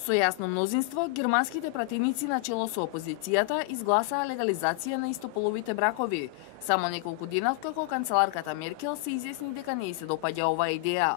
Со јасно мнозинство, германските пратеници на чело со опозицијата изгласаа легализација на истополовите бракови, само неколку дена откако канцеларката Меркел се изјасни дека не ѝ се допаѓа оваа идеја.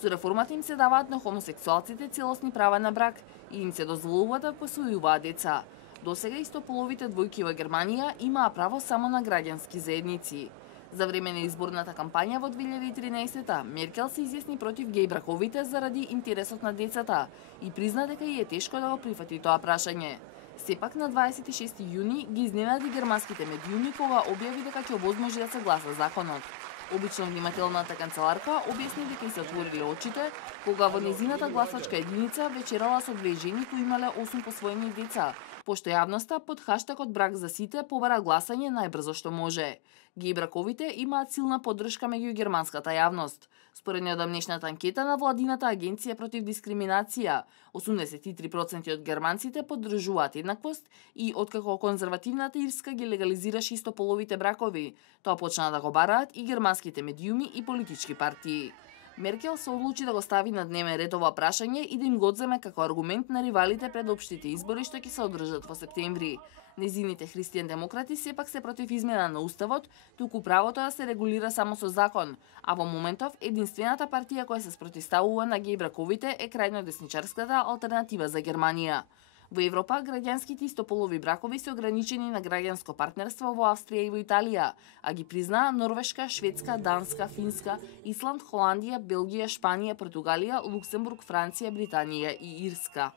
Со реформата им се даваат на хомосексуалците целосни права на брак и им се дозволува да посвојуваат деца. Досега истополовите двојки во Германија имаа право само на граѓански заедници. За време на изборната кампања во 2013-та, Меркел се изјасни против геј браковите заради интересот на децата и призна дека ѝ е тешко да го прифати тоа прашање. Сепак на 26 јуни ги изненади германските медиуми кога објави дека ќе овозможи да се гласа законот. Обично внимателната канцеларка објасни дека ѝ се отвориле очите кога во незината гласачка единица вечерала со две жени кои имале 8 посвоени деца, пошто јавноста под хаштагот брак за сите побара гласање најбрзо што може. Геј браковите имаат силна поддршка меѓу германската јавност. Според неодамнешната анкета на владината агенција против дискриминација, 83% од германците поддржуваат еднаквост и откако конзервативната Ирска ги легализираше истополовите бракови, тоа почна да го бараат и германските медиуми и политички партии. Меркел се одлучи да го стави на дневен ред ова прашање и да им го одземе како аргумент на ривалите пред општите избори што ќе се одржат во септември. Незините христијан-демократи сепак се против измена на уставот, туку правото да се регулира само со закон, а во моментов единствената партија која се спротивставува на геј браковите е крајно десничарската алтернатива за Германија. Во Европа, граѓанските истополови бракови се ограничени на граѓанско партнерство во Австрија и во Италија, а ги признаа Норвешка, Шведска, Данска, Финска, Исланд, Холандија, Белгија, Шпанија, Португалија, Луксембург, Франција, Британија и Ирска.